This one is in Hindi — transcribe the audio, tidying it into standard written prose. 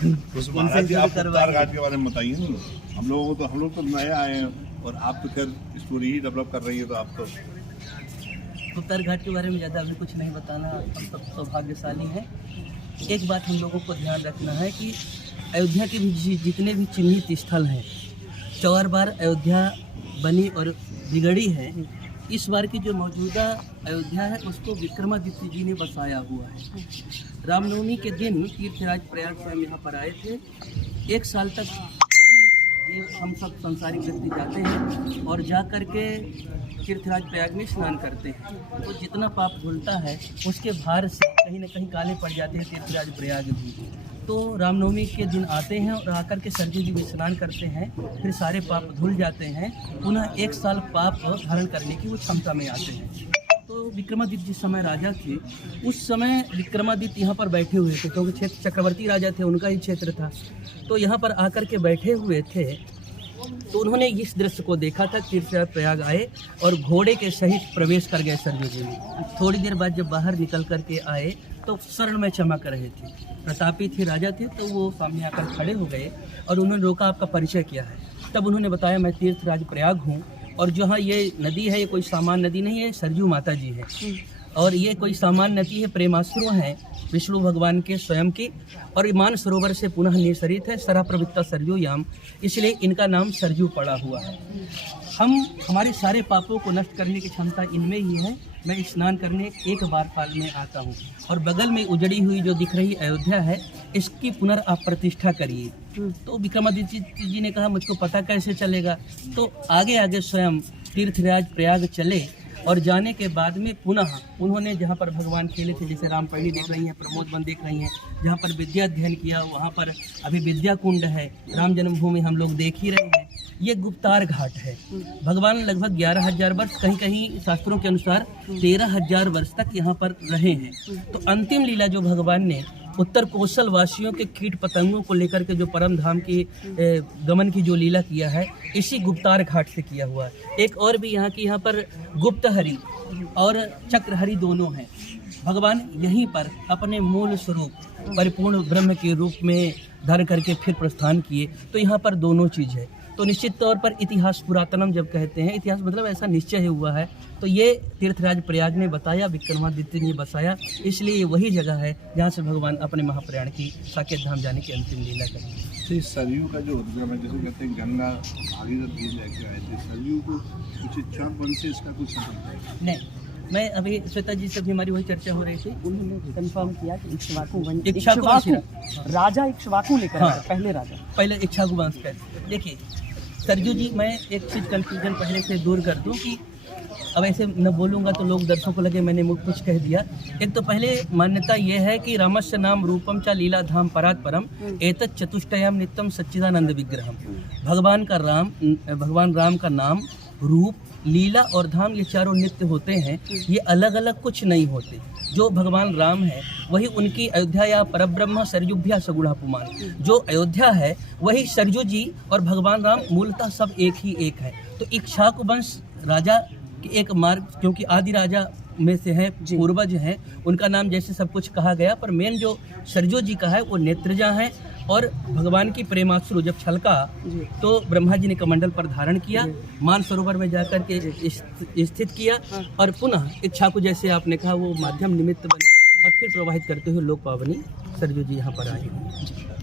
उस महाराज जी आप उत्तर घाट के बारे में बताइए ना। हम लोग तो नए आए हैं और आप तो खैर स्टोरी ही डेवलप कर रही है, तो आप तो उत्तर घाट के बारे में ज़्यादा अभी कुछ नहीं बताना, हम सब सौभाग्यशाली हैं। एक बात हम लोगों को ध्यान रखना है कि अयोध्या के भी जितने भी चिन्हित स्थल हैं, 4 बार अयोध्या बनी और बिगड़ी है। इस बार की जो मौजूदा अयोध्या है उसको विक्रमादित्य जी ने बसाया हुआ है। रामनवमी के दिन तीर्थराज प्रयाग स्वयं यहाँ पर आए थे। 1 साल तक जो भी हम सब संसारिक व्यक्ति जाते हैं और जा कर के तीर्थराज प्रयाग में स्नान करते हैं, तो जितना पाप धुलता है उसके भार से कहीं न कहीं काले पड़ जाते हैं तीर्थराज प्रयाग भी। तो रामनवमी के दिन आते हैं और आकर के सरजू जी में स्नान करते हैं, फिर सारे पाप धुल जाते हैं, पुनः 1 साल पाप धारण करने की वो क्षमता में आते हैं। तो विक्रमादित्य जिस समय राजा थे, उस समय विक्रमादित्य यहाँ पर बैठे हुए थे, क्योंकि क्षेत्र चक्रवर्ती राजा थे, उनका ही क्षेत्र था। तो यहाँ पर आकर के बैठे हुए थे, तो उन्होंने इस दृश्य को देखा था। तीर्थराज प्रयाग आए और घोड़े के सहित प्रवेश कर गए सरजू जी में। थोड़ी देर बाद जब बाहर निकल कर के आए तो स्वर्ण में चमक रहे थे, प्रतापी थे, राजा थे। तो वो सामने आकर खड़े हो गए और उन्होंने रोका, आपका परिचय क्या है? तब उन्होंने बताया, मैं तीर्थराज प्रयाग हूँ और जहाँ ये नदी है ये कोई सामान्य नदी नहीं है, सरजू माता जी है। और ये कोई सामान्य नदी है, प्रेमाश्रु हैं विष्णु भगवान के स्वयं की, और ईमान सरोवर से पुनः निसरित है, सरा प्रवृत्ता सरजू याम, इसलिए इनका नाम सरजू पड़ा हुआ है। हमारे सारे पापों को नष्ट करने की क्षमता इनमें ही है। मैं स्नान करने 1 बार साल में आता हूँ और बगल में उजड़ी हुई जो दिख रही अयोध्या है, इसकी पुनर्आप प्रतिष्ठा करिए। तो विक्रमादित्य जी ने कहा, मुझको पता कैसे चलेगा? तो आगे आगे स्वयं तीर्थराज प्रयाग चले और जाने के बाद में पुनः उन्होंने जहाँ पर भगवान खेले थे, जैसे रामपैड़ी देख रही हैं, प्रमोद वन देख रही हैं, जहाँ पर विद्या अध्ययन किया, वहाँ पर अभी विद्या कुंड है, राम जन्मभूमि हम लोग देख ही रहे हैं। ये गुप्तार घाट है। भगवान लगभग 11,000 वर्ष, कहीं कहीं शास्त्रों के अनुसार 13,000 वर्ष तक यहाँ पर रहे हैं। तो अंतिम लीला जो भगवान ने उत्तर कोशल वासियों के कीट पतंगों को लेकर के जो परम धाम की गमन की जो लीला किया है, इसी गुप्तार घाट से किया हुआ है। एक और भी यहाँ पर गुप्तहरि और चक्रहरि दोनों हैं। भगवान यहीं पर अपने मूल स्वरूप परिपूर्ण ब्रह्म के रूप में धर करके फिर प्रस्थान किए। तो यहाँ पर दोनों चीज़ है। तो निश्चित तौर पर इतिहास पुरातनम जब कहते हैं, इतिहास मतलब ऐसा निश्चय हुआ है। तो ये तीर्थराज प्रयाग ने बताया, विक्रमादित्य ने बसाया, इसलिए ये वही जगह है जहाँ से भगवान अपने महाप्रयाण की साकेत धाम जाने की अंतिम लीला करें। तो इस सरयू का जो उद्गम है, जैसे कहते हैं गंगा भागीरथ जी लेके आए थे, सरयू को कुछ इच्छाकुंड से इसका कुछ संबंध है? नहीं, मैं अभी श्वेता जी से भी हमारी वही चर्चा हो रही थी। उन्होंने कंफर्म किया कि इक्ष्वाकु राजा इक्ष्वाकु लेकर आए, पहले इक्ष्वाकु वंश का। देखिए सरजू जी, मैं एक चीज़ कन्फ्यूजन पहले से दूर कर दूं कि अब ऐसे न बोलूँगा तो लोग दर्शकों को लगे मैंने मुझ कुछ कह दिया। एक तो पहले मान्यता ये है कि रामस्य नाम रूपम चा लीला धाम परात् परम एतत् चतुष्टयम नित्यम सच्चिदानंद विग्रहम। भगवान राम का नाम, रूप, लीला और धाम, ये चारों नित्य होते हैं। ये अलग अलग कुछ नहीं होते। जो भगवान राम है वही उनकी अयोध्या या परब्रह्म सरयुभ्या सगुणा पुमान। जो अयोध्या है वही सरजू जी और भगवान राम मूलतः सब एक ही एक है। तो इक्ष्वाकु वंश राजा के एक मार्ग, क्योंकि आदि राजा में से है, पूर्वज हैं, उनका नाम जैसे सब कुछ कहा गया, पर मेन जो सरजू जी का है वो नेत्रजा है। और भगवान की प्रेमाश्रु जब छलका तो ब्रह्मा जी ने कमंडल पर धारण किया, मान सरोवर में जाकर के स्थित किया और पुनः इक्ष्वाकु जैसे आपने कहा वो माध्यम निमित्त बने और फिर प्रवाहित करते हुए लोक पावनी सरजू जी यहाँ पर आए।